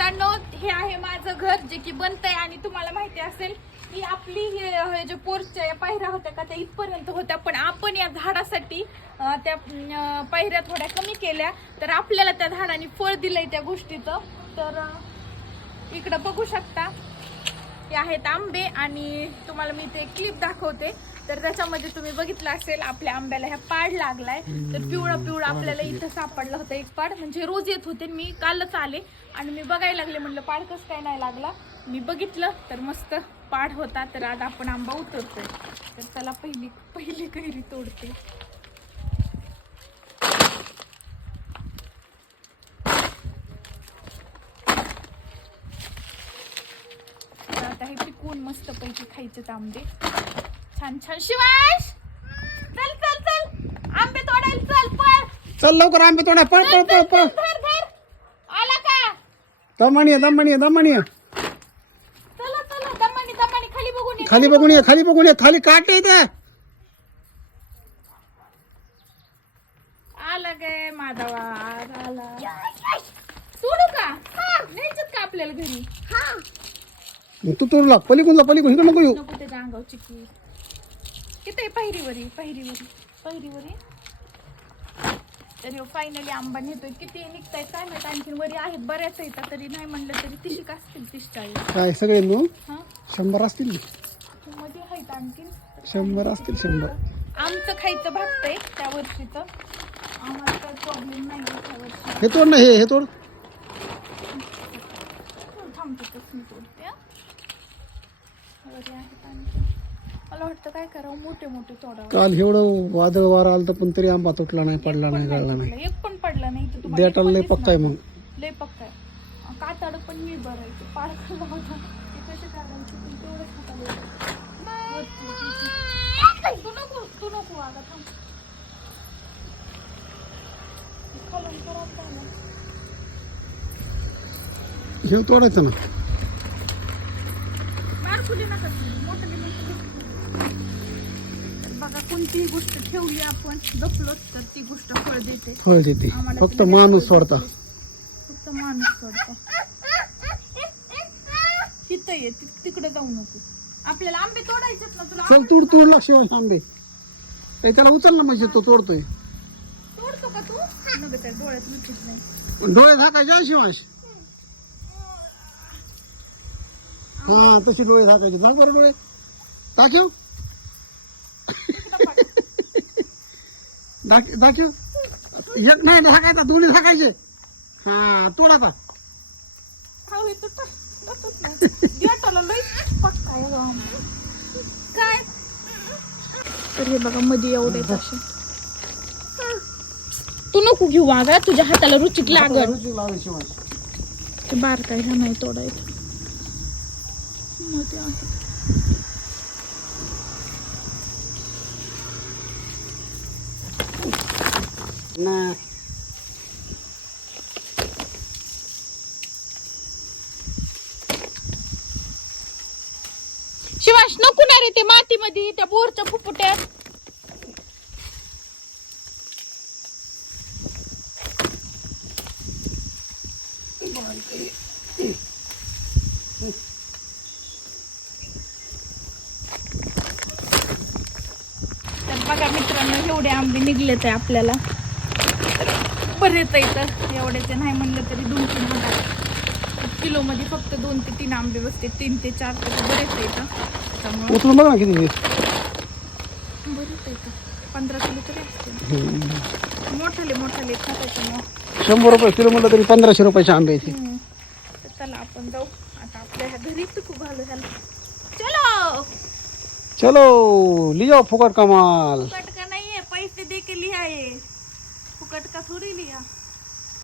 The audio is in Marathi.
मित्रांनो हे आहे माझं घर जे की बनतंय आणि तुम्हाला माहिती असेल की आपली हे हे जे पोर्चच्या या पायऱ्या होत्या का त्या इथपर्यंत होत्या. पण आपण या झाडासाठी त्या पायऱ्या थोड्या कमी केल्या. तर आपल्याला त्या झाडाने फळ दिलंय त्या गोष्टीचं. तर इकडं बघू शकता. हे आहेत आंबे आणि तुम्हाला मी ते क्लिप दाखवते. तर त्याच्यामध्ये तुम्ही बघितलं असेल आपल्या आंब्याला ह्या पाड लागलाय. तर पिवळा पिवळा आपल्याला इथं सापडला होता एक पाड. म्हणजे रोज येत होते मी कालच आले आणि मी बघायला लागले म्हणलं पाड कसं काय नाही लागला. मी बघितलं तर मस्त पाड होता. तर आज आपण आंबा उतरतोय. तर त्याला पहिली पहिली कैरी तोडते. तर आता हे पिकवून मस्त पैकी खायचे आंबे. छान छान. शिवाश! चल चल चल. आंबे तोडायला चल पळ. चल लवकर आंबे तोडा पळ पळ पळ पळ. धर धर. आला का. चला चला. दमानी दमानी खाली बघून ये खाली बघून ये खाली बघून ये. खाली काटे इथे. आला गे माधवा आला. का? न्यायचं का आपल्याला घरी? मग तू तोडला पलीकडून जा पलीकडून इकडे नको येऊ. नको त्याच्या अंगावर चिकी किती पहिरीवरी? पहिरीवरी. पहिरीवरी? तरी फायनली आंबा नेतोय. किती निघताय काय माहीत? आणखी वरी आहेत बऱ्याच आहेत. तरी नाही म्हणलं तरी तिशी असतील तीस चाळीस काय सगळे मिळून हा? शंभर असतील? मध्ये आहेत आणखीन. शंभर असतील शंभर. आमचं खायचं भागतंय त्या वर्षीचं. आम्हाला काय प्रॉब्लेम नाही आहे त्या वर्षी. हे तोड ना हे हे तोड. थांबतो मी तोडते. वरी आहेत आणखीन. मला वाटतं काय करावं? मोठे मोठे तोडावं काल एवढं वादळ वारा आलं पण तरी आंबा तुटला नाही पडला नाही गळला नाही. एक पण पडला नाही. तर तुम्हाला देटाला लय पक्का आहे मग. लय पक्का आहे. काताड पण मी बरं आहे. ते खाल्ला होता. कसे काढायचे? नको तू नको थांब. खालून. हे तोडायचं ना. बारकुली नका. बघा कोणतीही गोष्ट ठेवली आपण जपलो तर ती गोष्ट फळ देते. फळ देते. आम्हाला फक्त माणूस फळ सोडता. फक्त माणूस सोडतो. तिथं ये ति- तिकडे जाऊ नको. आपल्याला आंबे तोडायचेत ना तुला चल तूड तोड लक्ष आंबे. ते त्याला उचल ना म्हणजे तो तोडतोय. तोडतो का तू? नग त्या डोळ्यात मिठीत नाही. डोळे झाकायचे हा शिवांश हा तशी डोळे झाकायचे. झाक बरं डोळे. दाखव एक नाही झाकायचा दोन्ही झाकायचे हा तोड आता. हे. काय? तर हे बघा मध्ये एवढे असे तू नको घेऊ वागा तुझ्या हाताला रुचिक लागल. ते बार काय ह्या नाही तोडायचं. मध्ये आहे. नाही शिवाश नको ना रे ते मातीमध्ये त्या बोरच्या फुफुट्यात तर बघा मित्रांनो एवढे आंबे निघलेत आहे आपल्याला. आहे तर एवढ्याचे नाही म्हणलं तरी दोन तीन हजार किलो मध्ये फक्त दोन ते तीन आंबे बसते तीन ते चार तर बरेच आहेत त्यामुळे उचलून बघा ना किती ते. बरेच आहेत पंधरा किलो तरी असते मोठाले मोठाले खाताचे मग शंभर रुपये किलो म्हटलं तरी पंधराशे रुपयाचे आंबे. तर चला आपण जाऊ. आता आपल्या ह्या घरी चुकू घालू. ह्याला चलो! चलो लिजाओ फुकट कमाल. फुकट थोडी लिया.